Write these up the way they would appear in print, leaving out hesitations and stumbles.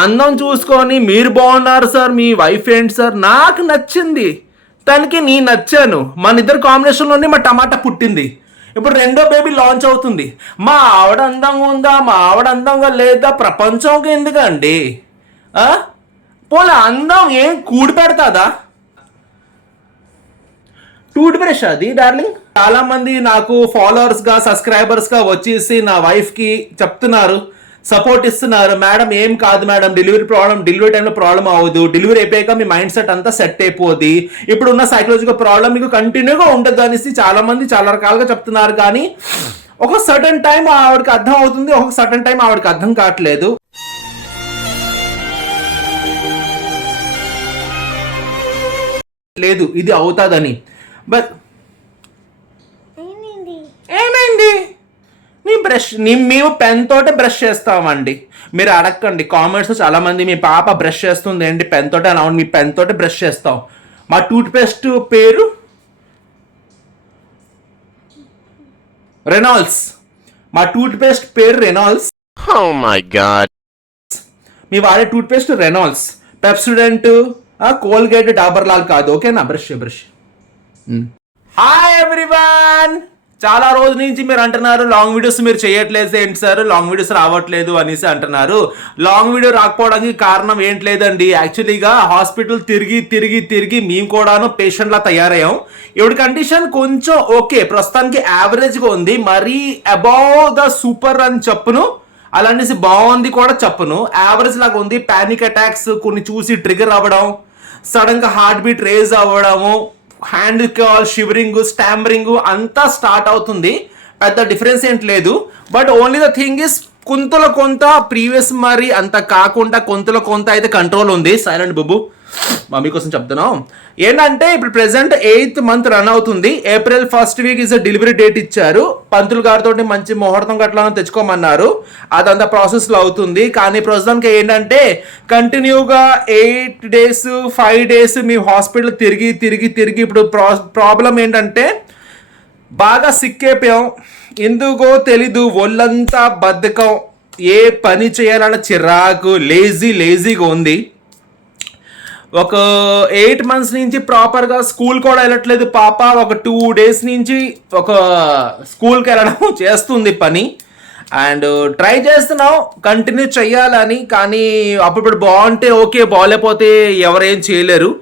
అందం చూసుకొని మీరు బాగున్నారు సార్, మీ వైఫ్ ఏంటి సార్, నాకు నచ్చింది, తనకి నీ నచ్చాను, మన ఇద్దరు కాంబినేషన్లోనే మా టమాటా పుట్టింది. ఇప్పుడు రెండో బేబీ లాంచ్ అవుతుంది. మా ఆవిడ అందంగా ఉందా, మా ఆవిడ అందంగా లేదా, ప్రపంచంకి ఎందుకండి? పోలే అందం ఏం కూడి పెడతాదా? టూత్ బ్రష్ అది డార్లింగ్. చాలా మంది నాకు ఫాలోవర్స్ గా సబ్స్క్రైబర్స్ గా వచ్చేసి నా వైఫ్ కి చెప్తున్నారు, సపోర్ట్ ఇస్తున్నారు. మేడం ఏం కాదు మేడం, డెలివరీ టైంలో ప్రాబ్లం అవ్వదు, డెలివరీ అయిపోయాక మీ మైండ్ సెట్ అంతా సెట్ అయిపోద్ది, ఇప్పుడున్న సైకలాజికల్ ప్రాబ్లం మీకు కంటిన్యూగా ఉండదు అనేసి చాలా మంది చాలా రకాలుగా చెప్తున్నారు. కానీ ఒక సర్టన్ టైం ఆవిడకి అర్థం అవుతుంది, ఒక సర్టన్ టైం ఆవిడకి అర్థం కావట్లేదు. లేదు ఇది అవుతుందని. బట్ ఏమైంది? మేము పెన్ తోటే బ్రష్ చేస్తామండి. మీరు అడగండి కామెంట్స్, చాలా మంది మీ పాప బ్రష్ చేస్తుంది ఏంటి పెన్ తోటే. అవును, మీ పెన్ తోటే బ్రష్ చేస్తాం. మా టూత్ పేస్ట్ పేరు రెనాల్డ్స్. మా టూత్ పేస్ట్ పేరు రెనాల్డ్స్. Oh my god. మీ వాడే toothpaste Reynolds. Pepsodent, Colgate, Dabur Lal కాదు. ఓకేనా? బ్రష్. Hi everyone. చాలా రోజుల నుంచి మీరు అంటున్నారు లాంగ్ వీడియోస్ మీరు చేయట్లేదు ఏంటి సార్, లాంగ్ వీడియోస్ రావట్లేదు అనేసి అంటున్నారు. లాంగ్ వీడియో రాకపోవడానికి కారణం ఏంటి లేదండి, యాక్చువల్లీగా హాస్పిటల్ తిరిగి మేము కూడాను పేషెంట్లా తయారయ్యాం. ఇవిడ కండిషన్ కొంచెం ఓకే, ప్రస్తుతానికి యావరేజ్గా ఉంది, మరీ అబౌవ్ ద సూపర్ అని చెప్పను, అలానేసి బాగుంది కూడా చెప్పను, యావరేజ్ లాగా ఉంది. పానిక్ అటాక్స్ కొన్ని చూసి ట్రిగర్ అవ్వడం, సడన్గా హార్ట్ బీట్ రేజ్ అవ్వడము, హ్యాండ్ కాల్ షివరింగ్, స్టాంబరింగ్ అంతా స్టార్ట్ అవుతుంది. పెద్ద డిఫరెన్స్ ఏంటి లేదు. But only the thing is కొంత ప్రీవియస్ మరి అంత కాకుండా కొంత అయితే కంట్రోల్ ఉంది. సైలెంట్ బుబ్బు, మమ్మీ కోసం చెప్తున్నాం. ఏంటంటే ఇప్పుడు ప్రెసెంట్ 8th month రన్ అవుతుంది. April 1st week is delivery date ఇచ్చారు. పంతులు గారితో మంచి ముహూర్తం గట్లా తెచ్చుకోమన్నారు. అదంతా ప్రాసెస్లో అవుతుంది. కానీ ప్రస్తుతానికి ఏంటంటే కంటిన్యూగా 8 days 5 days మీ హాస్పిటల్ తిరిగి ఇప్పుడు ప్రాబ్లం ఏంటంటే బాగా సిక్ అయిపోయాం. ఎందుకో తెలీదు, ఒళ్ళంతా బద్ధకం, ఏ పని చేయాలన్న చిరాకు, లేజీగా ఉంది. ఒక 8 months నుంచి ప్రాపర్గా స్కూల్ కూడా వెళ్ళట్లేదు పాప. ఒక 2 days నుంచి ఒక స్కూల్కి వెళ్ళడం చేస్తుంది పని. అండ్ ట్రై చేస్తున్నాం కంటిన్యూ చెయ్యాలని. కానీ అప్పుడు బాగుంటే ఓకే, బాగాలేకపోతే ఎవరేం చేయలేరు.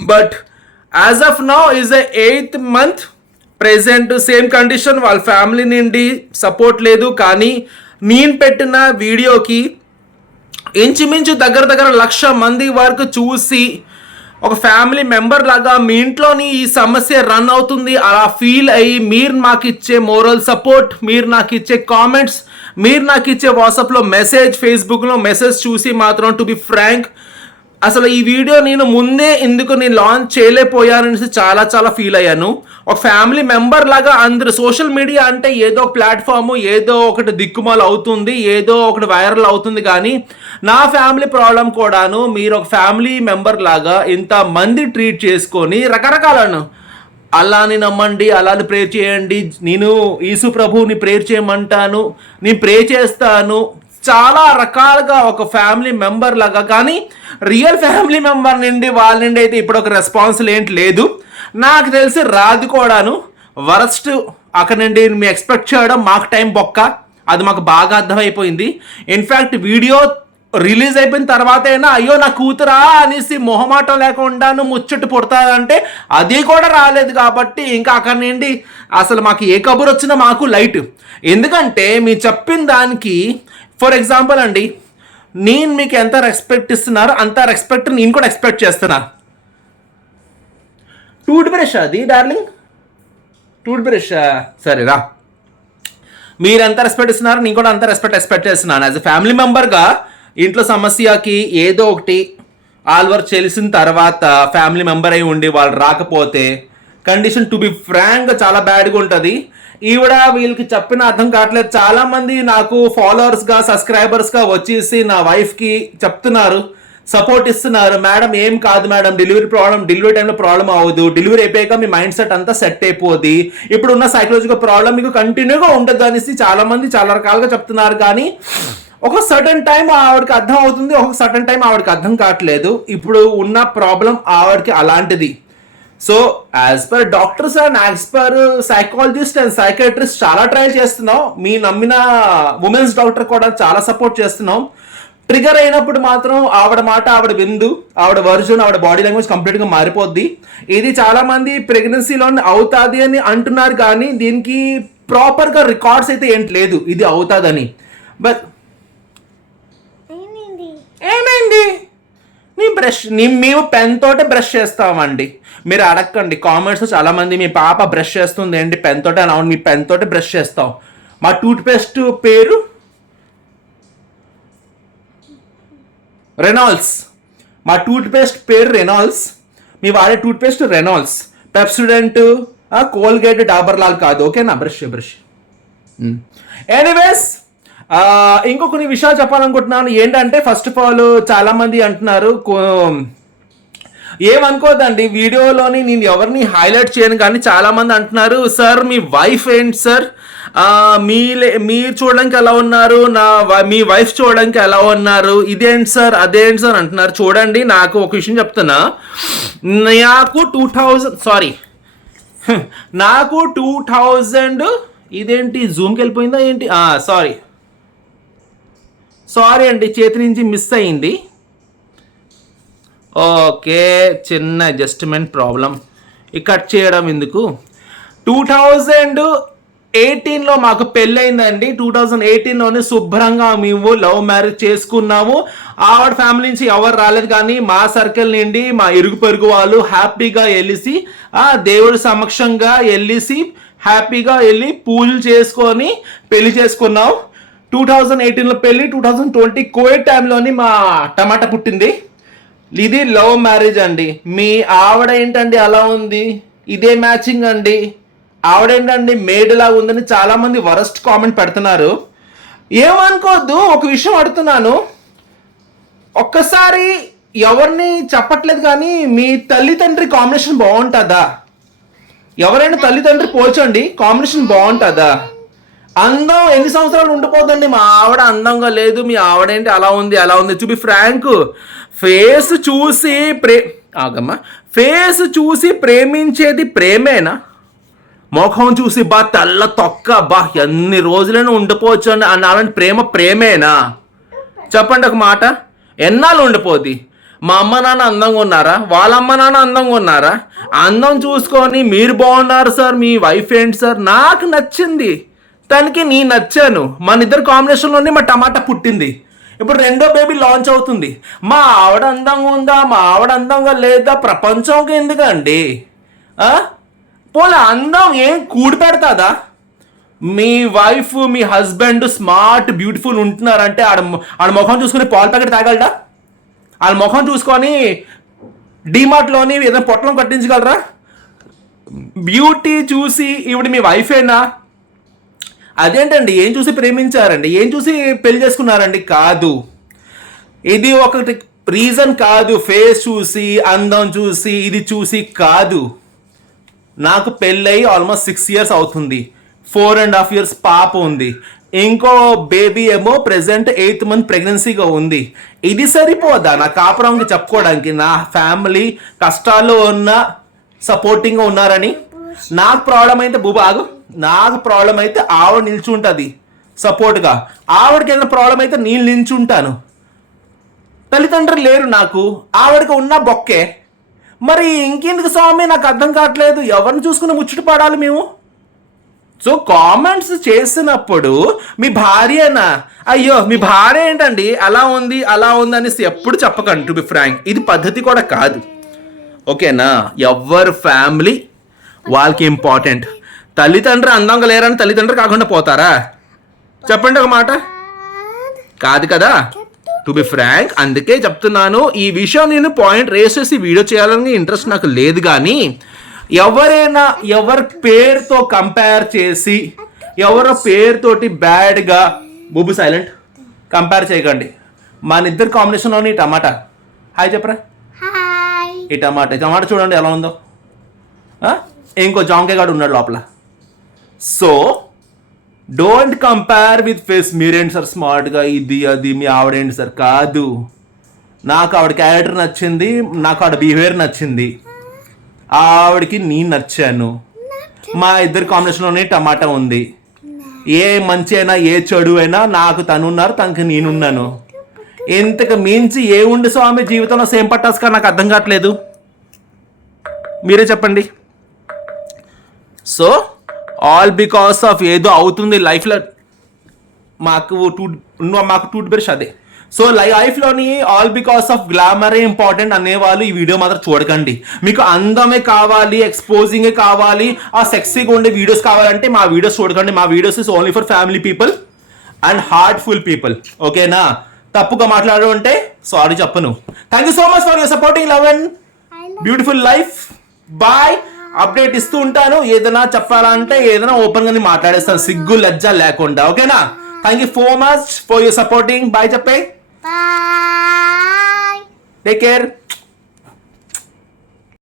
But as of now is the 8th month. Present same condition, వాళ్ళ ఫ్యామిలీ నుండి సపోర్ట్ లేదు. కానీ నేను పెట్టిన వీడియోకి ఇంచుమించు దగ్గర 1,00,000 మంది వరకు చూసి ఒక ఫ్యామిలీ మెంబర్ లాగా మీ ఇంట్లోని ఈ సమస్య రన్ అవుతుంది అలా ఫీల్ అయ్యి మీరు నాకు ఇచ్చే మోరల్ సపోర్ట్, మీరు నాకు ఇచ్చే కామెంట్స్, మీరు నాకు ఇచ్చే వాట్సాప్లో మెసేజ్, ఫేస్బుక్లో మెసేజ్ చూసి మాత్రం టు బి ఫ్రాంక్ అసలు ఈ వీడియో నేను ముందే ఎందుకు లాంచ్ చేయలేకపోయాననేసి చాలా ఫీల్ అయ్యాను. ఒక ఫ్యామిలీ మెంబర్ లాగా అందరు సోషల్ మీడియా అంటే ఏదో ప్లాట్ఫామ్, ఏదో ఒకటి దిక్కుమాలు అవుతుంది, ఏదో ఒకటి వైరల్ అవుతుంది. కానీ నా ఫ్యామిలీ ప్రాబ్లం కూడాను మీరు ఒక ఫ్యామిలీ మెంబర్ లాగా ఇంతమంది ట్రీట్ చేసుకొని రకరకాలను అల్లాని నమ్మండి, అలాని ప్రేర్ చేయండి, నేను యేసు ప్రభువుని ప్రేర్ చేయమంటాను, నేను ప్రే చేస్తాను, చాలా రకాలుగా ఒక ఫ్యామిలీ మెంబర్ లాగా. కానీ రియల్ ఫ్యామిలీ మెంబర్ నుండి వాళ్ళ నుండి అయితే ఇప్పుడు ఒక రెస్పాన్స్ ఏంటి లేదు, నాకు తెలిసి రాదు కూడాను. వరస్ట్ అక్కడ నుండి మీ ఎక్స్పెక్ట్ చేయడం మాకు టైం బొక్క, అది మాకు బాగా అర్థమైపోయింది. ఇన్ఫ్యాక్ట్ వీడియో రిలీజ్ అయిపోయిన తర్వాత అయినా అయ్యో నా కూతురా అనేసి మొహమాటం లేకుండాను ముచ్చట్టు పుడతాదంటే అది కూడా రాలేదు. కాబట్టి ఇంకా అక్కడ నుండి అసలు మాకు ఏ కబురు వచ్చినా మాకు లైట్. ఎందుకంటే మీరు చెప్పిన దానికి ఫర్ ఎగ్జాంపుల్ అండి, నేను మీకు ఎంత రెస్పెక్ట్ ఇస్తున్నారో అంత రెస్పెక్ట్ నేను కూడా ఎక్స్పెక్ట్ చేస్తున్నా. టూత్ బ్రష్ అది డార్లింగ్, టూత్ బ్రష్ సరేరా. మీరు ఎంత రెస్పెక్ట్ ఇస్తున్నారు నేను కూడా అంత రెస్పెక్ట్ చేస్తున్నాను. యాజ్ ఎ ఫ్యామిలీ మెంబర్గా ఇంట్లో సమస్యకి ఏదో ఒకటి ఆల్వర్ చేసిన తర్వాత ఫ్యామిలీ మెంబర్ అయి ఉండి వాళ్ళు రాకపోతే కండిషన్ టు బి ఫ్రాంక్ చాలా బ్యాడ్గా ఉంటుంది. ఈవిడ వీళ్ళకి చెప్పిన అర్థం కావట్లేదు. చాలా మంది నాకు ఫాలోవర్స్గా సబ్స్క్రైబర్స్గా వచ్చేసి నా వైఫ్కి చెప్తున్నారు, సపోర్ట్ ఇస్తున్నారు. మేడం ఏం కాదు మేడం, డెలివరీ టైంలో ప్రాబ్లం అవ్వదు, డెలివరీ అయిపోయాక మీ మైండ్ సెట్ అంతా సెట్ అయిపోద్ది, ఇప్పుడున్న సైకలాజికల్ ప్రాబ్లం మీకు కంటిన్యూగా ఉండదు అనేసి చాలా మంది చాలా రకాలుగా చెప్తున్నారు. కానీ ఒక సర్టన్ టైం ఆవిడకి అర్థం అవుతుంది, ఒక సర్టన్ టైం ఆవిడకి అర్థం కావట్లేదు. ఇప్పుడు ఉన్న ప్రాబ్లం ఆవిడకి అలాంటిది. So as per doctors and as per psychologist and psychiatrist చాలా ట్రై చేస్తున్నాం. మీ నమ్మిన ఉమెన్స్ డాక్టర్ కూడా చాలా సపోర్ట్ చేస్తున్నాం. ట్రిగర్ అయినప్పుడు మాత్రం ఆవిడ మాట ఆవిడ విందు, ఆవిడ వర్జన్, ఆవిడ బాడీ లాంగ్వేజ్ కంప్లీట్ గా మారిపోద్ది. ఇది చాలా మంది ప్రెగ్నెన్సీలో అవుతాది అని అంటున్నారు, కానీ దీనికి ప్రాపర్ గా రికార్డ్స్ అయితే ఏంటి లేదు ఇది అవుతాదని. బట్ ఏమైంది? మేము పెన్ తోటే బ్రష్ చేస్తామండి. మీరు అడగండి కామెంట్స్, చాలా మంది మీ పాప బ్రష్ చేస్తుంది ఏంటి పెన్ తోటే. అవును, మీ పెన్ తోటే బ్రష్ చేస్తాం. మా టూత్ పేస్ట్ పేరు రెనాల్డ్స్. మా టూత్ పేస్ట్ పేరు రెనాల్డ్స్. మీ వాడే toothpaste Reynolds. Pepsodent, Colgate, Dabur Lal కాదు. ఓకేనా? బ్రష్. ఎనీవేస్, ఇంకో కొన్ని విషయాలు చెప్పాలనుకుంటున్నాను. ఏంటంటే ఫస్ట్ ఆఫ్ ఆల్ చాలా మంది అంటున్నారు, ఏమనుకోదండి వీడియోలోని నేను ఎవరిని హైలైట్ చేయను, కానీ చాలా మంది అంటున్నారు, సార్ మీ వైఫ్ ఏంటి సార్, మీరు చూడడానికి ఎలా ఉన్నారు, మీ వైఫ్ చూడడానికి ఎలా ఉన్నారు, ఇదేంటి సార్ అదేంటి సార్ అంటున్నారు. చూడండి, నాకు ఒక విషయం చెప్తున్నా. నాకు 2000 ఇదేంటి జూమ్కి వెళ్ళిపోయిందా ఏంటి? సారీ అండి, చేతి నుంచి మిస్ అయింది. ఓకే, చిన్న అడ్జస్ట్మెంట్ ప్రాబ్లం. కట్ చేయడం ఎందుకు. 2018లో మాకు పెళ్ళయిందండి. 2018లోనే శుభ్రంగా మేము లవ్ మ్యారేజ్ చేసుకున్నాము. ఆవిడ ఫ్యామిలీ నుంచి ఎవరు రాలేదు, కానీ మా సర్కిల్ నుండి మా ఇరుగు పొరుగు వాళ్ళు హ్యాపీగా వెళ్ళేసి దేవుడి సమక్షంగా వెళ్ళేసి హ్యాపీగా వెళ్ళి పూజలు చేసుకొని పెళ్లి చేసుకున్నాం. 2018లో పెళ్లి, 2020 కోవిడ్ టైంలోని మా టమాటా పుట్టింది. ఇది లవ్ మ్యారేజ్ అండి. మీ ఆవిడ ఏంటండి అలా ఉంది, ఇదే మ్యాచింగ్ అండి. ఆవిడేంటండి మేడ్లా ఉందని చాలా మంది వరస్ట్ కామెంట్ పెడుతున్నారు. ఏమనుకోవద్దు, ఒక విషయం అడుగుతున్నాను. ఒక్కసారి ఎవరిని చెప్పట్లేదు, కానీ మీ తల్లిదండ్రి కాంబినేషన్ బాగుంటుందా? ఎవరైనా తల్లిదండ్రి పోల్చండి, కాంబినేషన్ బాగుంటుందా? అందం ఎన్ని సంవత్సరాలు ఉండిపోతుందండి. మా ఆవిడ అందంగా లేదు, మీ ఆవిడేంటి అలా ఉంది అలా ఉంది. టు బి ఫ్రాంక్, ఫేస్ చూసి ప్రేమించేది ప్రేమేనా? ముఖం చూసి తెల్ల తొక్క ఎన్ని రోజులైనా ఉండిపోవచ్చు అని అలాంటి ప్రేమేనా? చెప్పండి ఒక మాట. ఎన్నాళ్ళు ఉండిపోద్ది? మా అమ్మ నాన్న అందంగా ఉన్నారా? వాళ్ళ అమ్మ నాన్న అందంగా ఉన్నారా? అందం చూసుకొని మీరు బాగున్నారు సార్, మీ వైఫ్ ఏంటి సార్, నాకు నచ్చింది, తనకి నీ నచ్చాను, మన ఇద్దరు కాంబినేషన్లోనే మా టమాటా పుట్టింది. ఇప్పుడు రెండో బేబీ లాంచ్ అవుతుంది. మా ఆవిడ అందంగా ఉందా, మా ఆవిడ అందంగా లేదా, ప్రపంచంకి ఎందుకండి? పోలే అందం ఏం కూడి పెడతాదా? మీ వైఫ్ మీ హస్బెండ్ స్మార్ట్ బ్యూటిఫుల్ ఉంటున్నారంటే ఆడ ముఖం చూసుకుని పాలు ప్యాకెట్ తాగలడా? వాళ్ళ ముఖం చూసుకొని డిమార్ట్లోని ఏదైనా పొట్టలం కట్టించగలరా? బ్యూటీ చూసి ఇప్పుడు మీ వైఫేనా? అదేంటండి, ఏం చూసి ప్రేమించారండి, ఏం చూసి పెళ్లి చేసుకున్నారండి? కాదు, ఇది ఒకటి రీజన్ కాదు. ఫేస్ చూసి, అందం చూసి, ఇది చూసి కాదు. నాకు పెళ్ళయి ఆల్మోస్ట్ 6 years అవుతుంది. 4.5 years పాప ఉంది. ఇంకో బేబీ ఏమో ప్రెసెంట్ 8th month ప్రెగ్నెన్సీగా ఉంది. ఇది సరిపోదా నా కాపురంకి చెప్పుకోవడానికి? నా ఫ్యామిలీ కష్టాల్లో ఉన్న సపోర్టింగ్గా ఉన్నారని. నాకు ప్రాబ్లం అయితే నాకు ప్రాబ్లం అయితే ఆవిడ నిల్చుంటుంది సపోర్ట్గా. ఆవిడకి ఏదైనా ప్రాబ్లం అయితే నేను నిల్చుంటాను. తల్లిదండ్రులు లేరు నాకు, ఆవిడకి ఉన్న బొక్కే. మరి ఇంకెందుకు స్వామి, నాకు అర్థం కావట్లేదు. ఎవరిని చూసుకుని ముచ్చట పడాలి మేము? సో కామెంట్స్ చేసినప్పుడు మీ భార్యనా, అయ్యో మీ భార్య ఏంటండి అలా ఉంది అలా ఉంది అనేసి ఎప్పుడు చెప్పకండి. టు బి ఫ్రాంక్, ఇది పద్ధతి కూడా కాదు. ఓకేనా? ఎవరి ఫ్యామిలీ వాళ్ళకి ఇంపార్టెంట్. తల్లిదండ్రులు అందంగా లేరని తల్లిదండ్రులు కాకుండా పోతారా? చెప్పండి ఒక మాట. కాదు కదా? టు బి ఫ్రాంక్, అందుకే చెప్తున్నాను. ఈ విషయం నేను పాయింట్ రేస్ చేసి వీడియో చేయాలని ఇంట్రెస్ట్ నాకు లేదు, కానీ ఎవరైనా ఎవరి పేరుతో కంపేర్ చేసి ఎవరో పేరుతోటి బ్యాడ్గా బుబ్బు సైలెంట్ కంపేర్ చేయకండి. మన ఇద్దరు కాంబినేషన్లోని టమాటా. హాయ్ చెప్పరా. ఈ టమాటా చూడండి ఎలా ఉందో. ఇంకో జాంకాయ గాడు ఉన్నాడు లోపల. So don't compare with face. మీరేంటి సార్ స్మార్ట్గా ఇది అది, మీ ఆవిడేంటి సార్, కాదు. నాకు ఆవిడ క్యారెక్టర్ నచ్చింది, నాకు ఆవిడ బిహేవియర్ నచ్చింది, ఆవిడకి నేను నచ్చాను. మా ఇద్దరి కాంబినేషన్లోనే టమాటా ఉంది. ఏ మంచి అయినా ఏ చెడు అయినా నాకు తను ఉన్నారు, తనకి నేనున్నాను. ఇంతకు మించి ఏ ఉండి స్వామి జీవితంలో సేమ్ పట్టాస్కా నాకు అర్థం కావట్లేదు. మీరే చెప్పండి. సో ఆల్ బికాస్ ఆఫ్ ఏదో అవుతుంది లైఫ్లో. మాకు టూత్ బ్రష్ అదే. సో లైఫ్లోని ఆల్ బికాస్ ఆఫ్ గ్లామరే ఇంపార్టెంట్ అనేవాళ్ళు ఈ వీడియో మాత్రం చూడకండి. మీకు అందమే కావాలి, ఎక్స్పోజింగే కావాలి, ఆ సెక్సీగా ఉండే వీడియోస్ కావాలంటే మా వీడియోస్ చూడకండి. మా videos is only for family people and heartful people. ఓకేనా? తప్పుగా మాట్లాడడం అంటే సారీ చెప్పను. Thank you so much for your supporting love and beautiful life. Bye. Update ఇస్తూ ఉంటాను. ఏదైనా చెప్పాలంటే ఏదైనా ఓపెన్ గానే మాట్లాడేస్తాను, సిగ్గు లజ్జ లేకుండా. ఓకేనా? Thank you so much for your supporting. Bye చెప్పే. Bye. Take care.